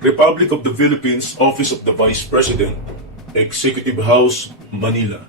Republic of the Philippines, Office of the Vice President, Executive House, Manila.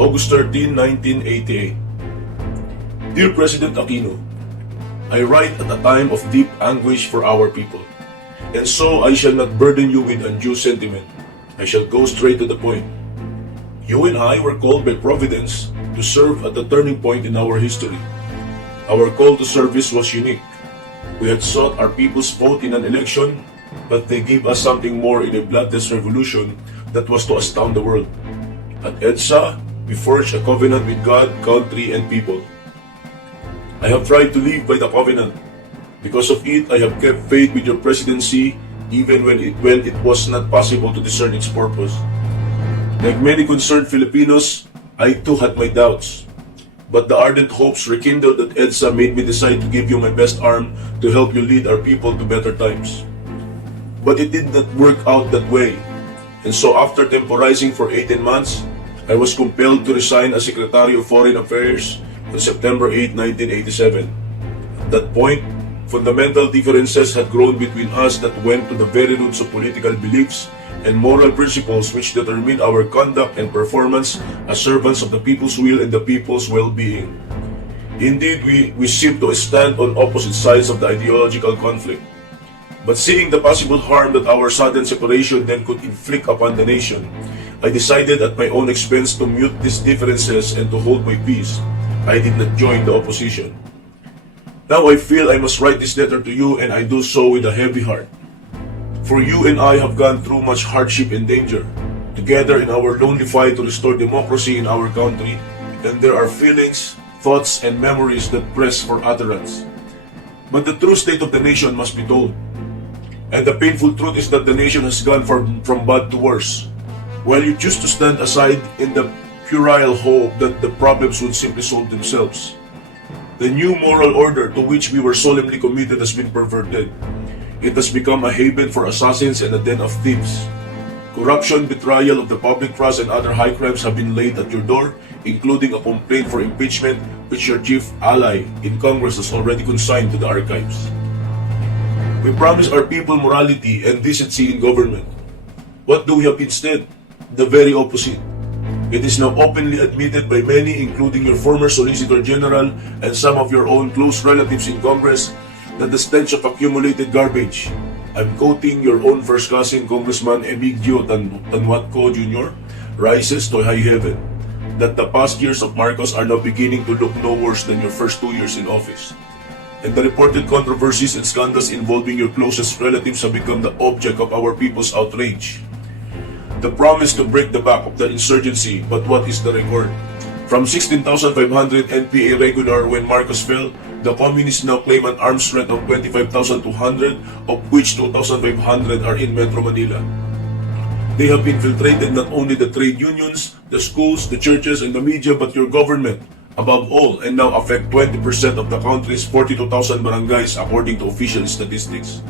August 13, 1988. Dear President Aquino, I write at a time of deep anguish for our people, and so I shall not burden you with undue sentiment. I shall go straight to the point. You and I were called by Providence to serve at a turning point in our history. Our call to service was unique. We had sought our people's vote in an election, but they gave us something more in a bloodless revolution that was to astound the world. At EDSA, we forged a covenant with God, country, and people. I have tried to live by the covenant. Because of it, I have kept faith with your presidency, even when it was not possible to discern its purpose. Like many concerned Filipinos, I too had my doubts. But the ardent hopes rekindled at EDSA made me decide to give you my best arm to help you lead our people to better times. But it did not work out that way. And so after temporizing for 18 months, I was compelled to resign as Secretary of Foreign Affairs on September 8, 1987. At that point, fundamental differences had grown between us that went to the very roots of political beliefs and moral principles which determine our conduct and performance as servants of the people's will and the people's well-being. Indeed, we seemed to stand on opposite sides of the ideological conflict. But seeing the possible harm that our sudden separation then could inflict upon the nation, I decided at my own expense to mute these differences and to hold my peace. I did not join the opposition. Now I feel I must write this letter to you, and I do so with a heavy heart. For you and I have gone through much hardship and danger, together in our lonely fight to restore democracy in our country, and there are feelings, thoughts, and memories that press for utterance. But the true state of the nation must be told. And the painful truth is that the nation has gone from bad to worse. While you choose to stand aside in the puerile hope that the problems would simply solve themselves, the new moral order to which we were solemnly committed has been perverted. It has become a haven for assassins and a den of thieves. Corruption, betrayal of the public trust, and other high crimes have been laid at your door, including a complaint for impeachment which your chief ally in Congress has already consigned to the archives. We promised our people morality and decency in government. What do we have instead? The very opposite. It is now openly admitted by many, including your former Solicitor General and some of your own close relatives in Congress, that the stench of accumulated garbage, I'm quoting your own first cousin, Congressman Emigdio Tanwatco Jr., rises to high heaven, that the past years of Marcos are now beginning to look no worse than your first 2 years in office. And the reported controversies and scandals involving your closest relatives have become the object of our people's outrage. The promise to break the back of the insurgency, but what is the record? From 16,500 NPA regular when Marcos fell, the communists now claim an arms strength of 25,200, of which 2,500 are in Metro Manila. They have infiltrated not only the trade unions, the schools, the churches, and the media, but your government, above all, and now affect 20% of the country's 42,000 barangays according to official statistics.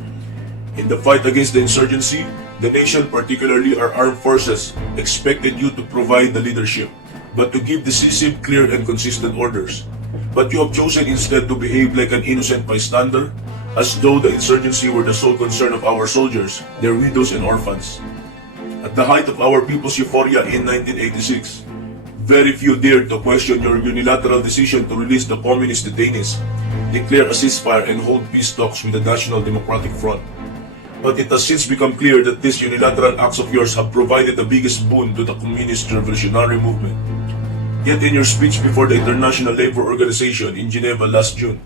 In the fight against the insurgency, the nation, particularly our armed forces, expected you to provide the leadership, but to give decisive, clear, and consistent orders. But you have chosen instead to behave like an innocent bystander, as though the insurgency were the sole concern of our soldiers, their widows, and orphans. At the height of our people's euphoria in 1986, very few dared to question your unilateral decision to release the communist detainees, declare a ceasefire, and hold peace talks with the National Democratic Front. But it has since become clear that these unilateral acts of yours have provided the biggest boon to the communist revolutionary movement. Yet in your speech before the International Labor Organization in Geneva last June,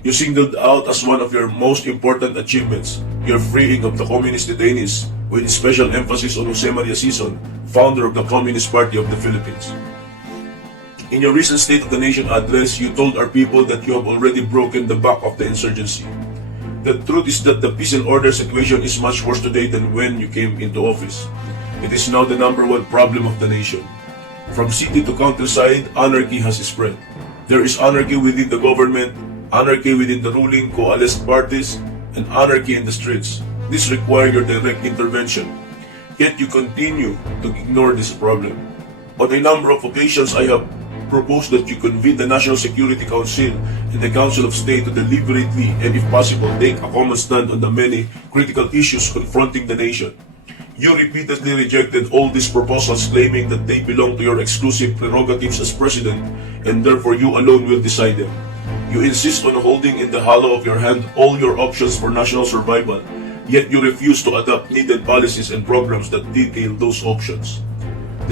you singled out as one of your most important achievements your freeing of the communist detainees, with special emphasis on Jose Maria Sison, founder of the Communist Party of the Philippines. In your recent State of the Nation address, you told our people that you have already broken the back of the insurgency. The truth is that the peace and order situation is much worse today than when you came into office. It is now the #1 problem of the nation. From city to countryside, anarchy has spread. There is anarchy within the government, anarchy within the ruling coalesced parties, and anarchy in the streets. This requires your direct intervention. Yet you continue to ignore this problem. On a number of occasions, I have propose that you convene the National Security Council and the Council of State to deliberately and, if possible, take a common stand on the many critical issues confronting the nation. You repeatedly rejected all these proposals, claiming that they belong to your exclusive prerogatives as president, and therefore you alone will decide them. You insist on holding in the hollow of your hand all your options for national survival, yet you refuse to adopt needed policies and programs that detail those options.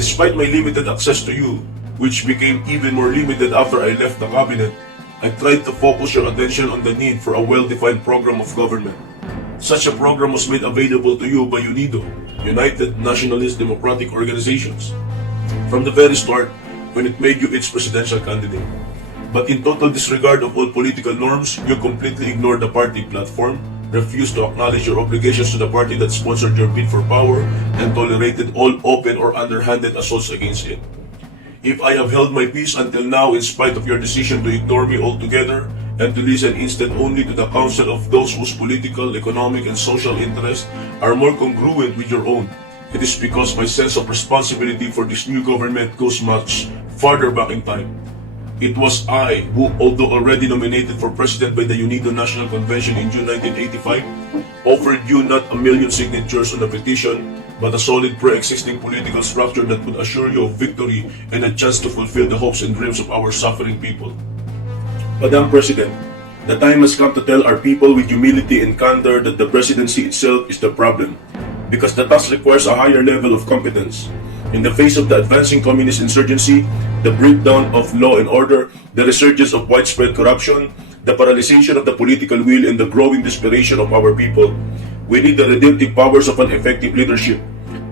Despite my limited access to you, which became even more limited after I left the cabinet, I tried to focus your attention on the need for a well-defined program of government. Such a program was made available to you by UNIDO, United Nationalist Democratic Organizations, from the very start when it made you its presidential candidate. But in total disregard of all political norms, you completely ignored the party platform, refused to acknowledge your obligations to the party that sponsored your bid for power, and tolerated all open or underhanded assaults against it. If I have held my peace until now in spite of your decision to ignore me altogether and to listen instead only to the counsel of those whose political, economic, and social interests are more congruent with your own, it is because my sense of responsibility for this new government goes much farther back in time. It was I who, although already nominated for president by the UNIDO National Convention in June 1985, offered you not 1 million signatures on a petition, but a solid pre-existing political structure that would assure you of victory and a chance to fulfill the hopes and dreams of our suffering people. Madam President, the time has come to tell our people with humility and candor that the presidency itself is the problem, because the task requires a higher level of competence. In the face of the advancing communist insurgency, the breakdown of law and order, the resurgence of widespread corruption, the paralyzation of the political will, and the growing desperation of our people, we need the redemptive powers of an effective leadership.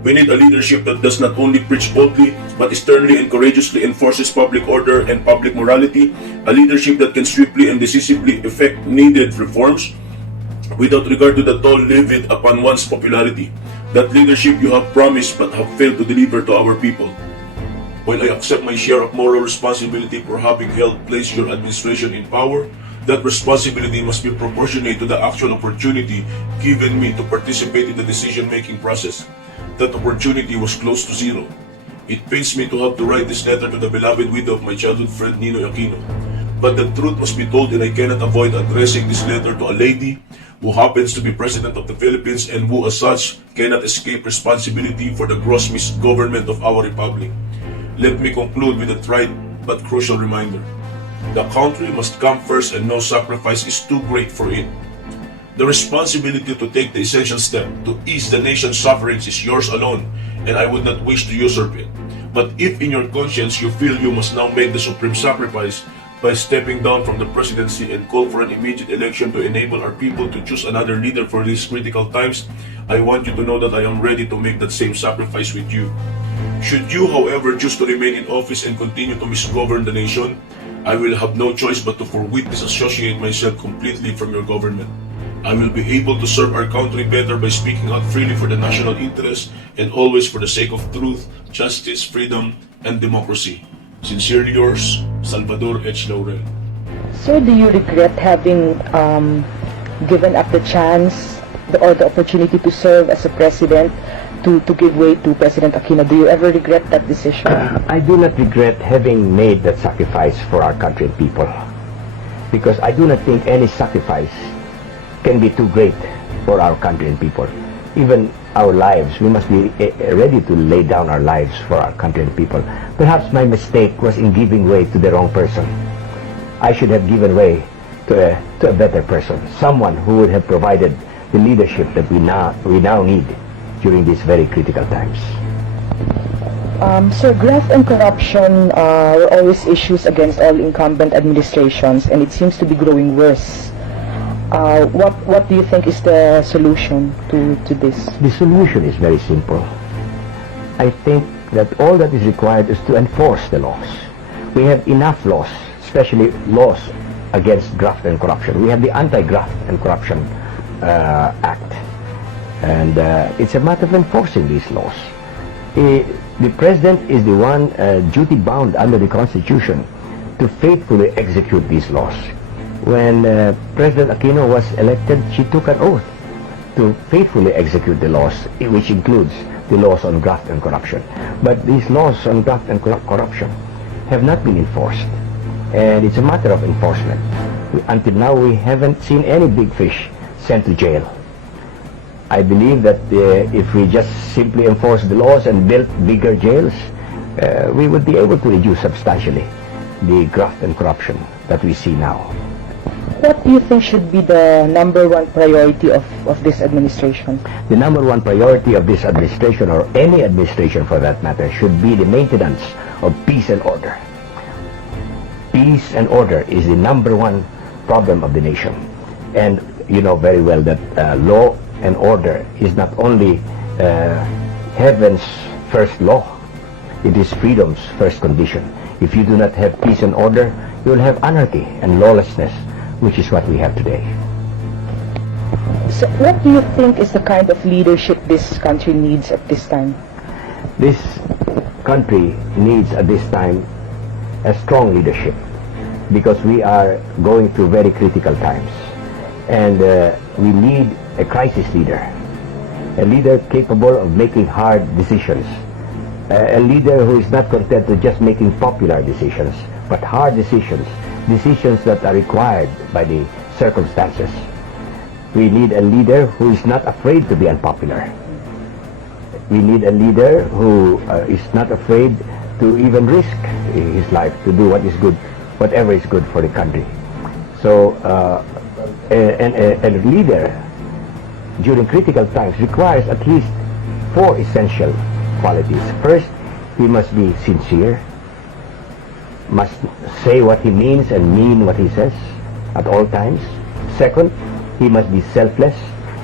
We need a leadership that does not only preach boldly, but sternly and courageously enforces public order and public morality, a leadership that can swiftly and decisively effect needed reforms without regard to the toll levied upon one's popularity. That leadership you have promised but have failed to deliver to our people. While I accept my share of moral responsibility for having helped place your administration in power, that responsibility must be proportionate to the actual opportunity given me to participate in the decision-making process. That opportunity was close to zero. It pains me to have to write this letter to the beloved widow of my childhood friend Ninoy Aquino. But the truth must be told, and I cannot avoid addressing this letter to a lady who happens to be President of the Philippines and who as such cannot escape responsibility for the gross misgovernment of our republic. Let me conclude with a trite but crucial reminder. The country must come first and no sacrifice is too great for it. The responsibility to take the essential step to ease the nation's sufferings is yours alone, and I would not wish to usurp it. But if in your conscience you feel you must now make the supreme sacrifice by stepping down from the presidency and call for an immediate election to enable our people to choose another leader for these critical times, I want you to know that I am ready to make that same sacrifice with you. Should you, however, choose to remain in office and continue to misgovern the nation, I will have no choice but to forthwith disassociate myself completely from your government. I will be able to serve our country better by speaking out freely for the national interest and always for the sake of truth, justice, freedom, and democracy. Sincerely yours, Salvador H. Laurel. Sir, do you regret having given up the chance or the opportunity to serve as a president to give way to President Aquino? Do you ever regret that decision? I do not regret having made that sacrifice for our country and people, because I do not think any sacrifice can be too great for our country and people. Even our lives, we must be ready to lay down our lives for our country and people. Perhaps my mistake was in giving way to the wrong person. I should have given way to a better person, someone who would have provided the leadership that we now need during these very critical times. Sir, graft and corruption were always issues against all incumbent administrations, and it seems to be growing worse. What do you think is the solution to this? The solution is very simple. I think that all that is required is to enforce the laws. We have enough laws, especially laws against graft and corruption. We have the Anti-Graft and Corruption Act, and it's a matter of enforcing these laws. The President is the one duty-bound under the Constitution to faithfully execute these laws. When President Aquino was elected, she took an oath to faithfully execute the laws, which includes the laws on graft and corruption. But these laws on graft and corruption have not been enforced. And it's a matter of enforcement. Until now, we haven't seen any big fish sent to jail. I believe that if we just simply enforce the laws and build bigger jails, we would be able to reduce substantially the graft and corruption that we see now. What do you think should be the number one priority of this administration? The number one priority of this administration, or any administration for that matter, should be the maintenance of peace and order. Peace and order is the number one problem of the nation. And you know very well that law and order is not only heaven's first law, it is freedom's first condition. If you do not have peace and order, you will have anarchy and lawlessness, which is what we have today. So what do you think is the kind of leadership this country needs at this time? This country needs at this time a strong leadership, because we are going through very critical times, and we need a crisis leader, a leader capable of making hard decisions, a leader who is not content with just making popular decisions, but hard decisions, decisions that are required by the circumstances. We need a leader who is not afraid to be unpopular. We need a leader who is not afraid to even risk his life to do what is good, whatever is good for the country. So a leader during critical times requires at least 4 essential qualities. First, he must be sincere, must say what he means and mean what he says at all times. Second, he must be selfless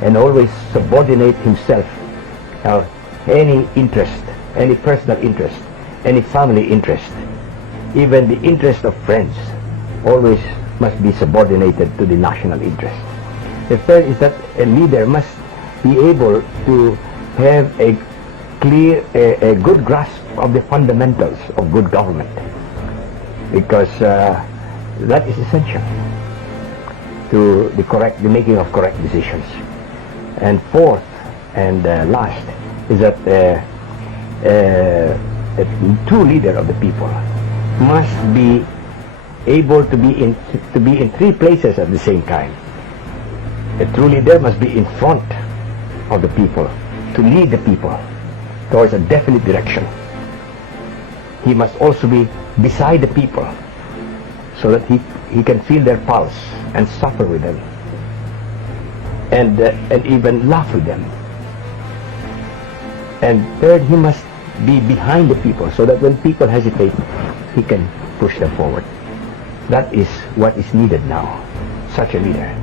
and always subordinate himself, any interest, any personal interest, any family interest, even the interest of friends, always must be subordinated to the national interest. The third is that a leader must be able to have a clear, a good grasp of the fundamentals of good government, because that is essential to the making of correct decisions. And fourth and last is that a true leader of the people must be able to be in 3 places at the same time. A true leader must be in front of the people, to lead the people towards a definite direction. He must also be beside the people, so that he can feel their pulse and suffer with them, and even laugh with them. And third, he must be behind the people, so that when people hesitate, he can push them forward. That is what is needed now, such a leader.